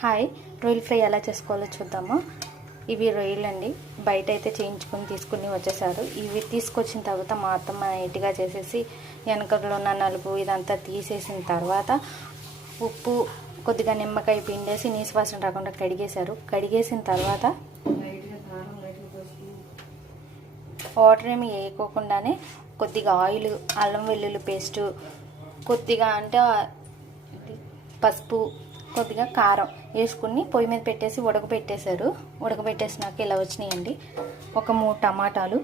Hi రొయ్యల fry ఎలా చేసుకోవాలో చూద్దాము? ఇవి రొయ్యలు అండి బయట అయితే చేయించుకొని తీసుకుని వచ్చేసారు. ఇవి తీసుకొచ్చిన తర్వాత మా అత్తమ్మ నీట్గా చేసేసి వెనకలో ఉన్న నలుపు ఇదంతా తీసేసిన తర్వాత ఉప్పు కొద్దిగా నిమ్మకాయ పిండేసి నీసు వాసన రాకుండా కడిగేశారు. కడిగేసిన తర్వాత వాటర్ ఏమి వేయకోకుండానే కొద్దిగా ఆయిల్ అల్లం వెల్లుల్లి పేస్టు కొద్దిగా అంటే పసుపు కొద్దిగా కారం వేసుకుని పొయ్యి మీద పెట్టేసి ఉడకబెట్టేశారు. ఉడకబెట్టేసినాక ఇలా వచ్చినాయండి. ఒక మూడు టమాటాలు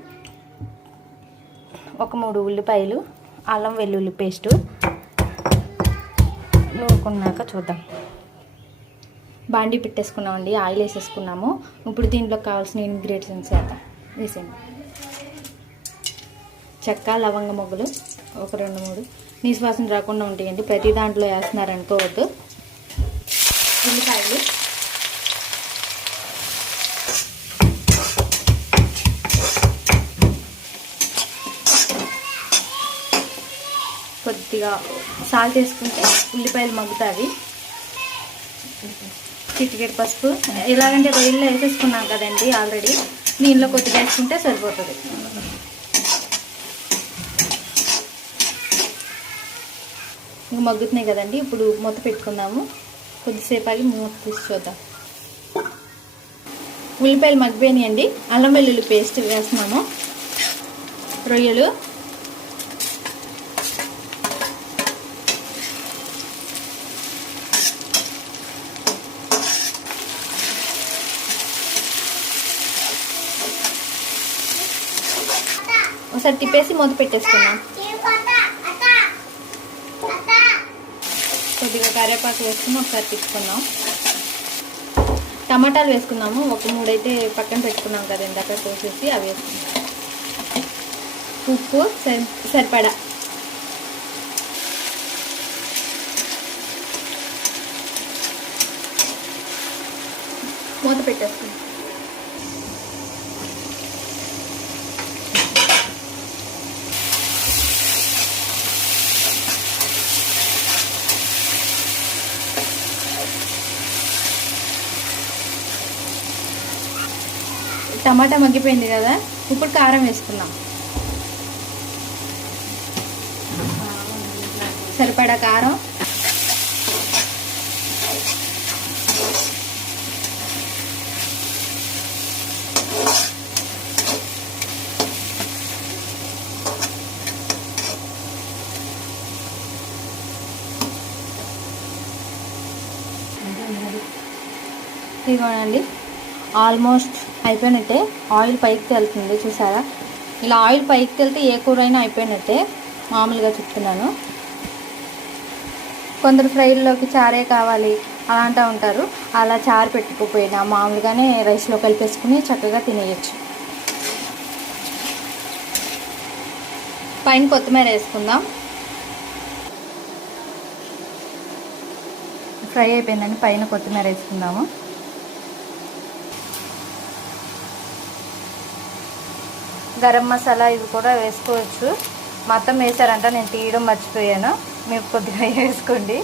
ఒక మూడు ఉల్లిపాయలు అల్లం వెల్లుల్లి పేస్టు నూరుకున్నాక చూద్దాం. బాండి పెట్టేసుకున్నామండి ఆయిల్ వేసేసుకున్నాము. ఇప్పుడు దీంట్లో కావాల్సిన ఇంగ్రీడియంట్స్ వేద్దాం వేసేయండి. చెక్క లవంగ మొగ్గలు ఒక రెండు మూడు. నీసువాసన రాకుండా ఉంటాయండి. ప్రతి దాంట్లో వేస్తున్నారు అనుకోవద్దు ఉల్లిపాయలు. కొద్దిగా సాల్ట్ వేసుకుంటే ఉల్లిపాయలు మగ్గుతాయి. చిటికెట్ పసుపు. ఎలాగంటే రొయ్యల్లో వేసేసుకున్నాం కదండి ఆల్రెడీ. దీనిలో కొద్దిగా వేసుకుంటే సరిపోతుంది. ఇంకా మగ్గుతున్నాయి కదండి. ఇప్పుడు మూత పెట్టుకుందాము. కొద్దిసేపు ఆగి మూత తీసి చూద్దాం. ఉల్లిపాయలు మగ్గిపోయినాయండి. అల్లం వెల్లుల్లి పేస్ట్ వేస్తున్నాము రొయ్యలు. ఒకసారి తిప్పేసి మూత పెట్టేస్తున్నాం కొద్దిగా కరివేపాకు వేసుకుని ఒకసారి తిప్పుకుందాం. టమాటాలు వేసుకున్నాము ఒక మూడైతే పక్కన పెట్టుకున్నాం కదా ఇందాక కోసేసి అవి వేసుకున్నాం ఉప్పు సరి సరిపడా. మూత పెట్టేసుకుందాం. టమాటా మగ్గిపోయింది కదా ఇప్పుడు కారం వేసుకున్నాం సరిపడా కారం. ఇదిగోనండి ఆల్మోస్ట్ అయిపోయినట్టే ఆయిల్ పైకి తేలుతుంది చూసారా? ఇలా ఆయిల్ పైకి తేలితే ఏ కూర అయినా అయిపోయినట్టే మామూలుగా చెప్తున్నాను. కొందరు ఫ్రైల్లోకి చారే కావాలి అలా అంటూ ఉంటారు. అలా చారు పెట్టుకోపోయినా మామూలుగానే రైస్లో కలిపేసుకుని చక్కగా తినేయచ్చు. పైన కొత్తిమీర వేసుకుందాం. ఫ్రై అయిపోయిందని పైన కొత్తిమీర వేసుకుందాము. గరం మసాలా ఇవి కూడా వేసుకోవచ్చు. మొత్తం వేసారంట నేను తీయడం మర్చిపోయాను. మీరు కొద్దిగా వేసుకోండి.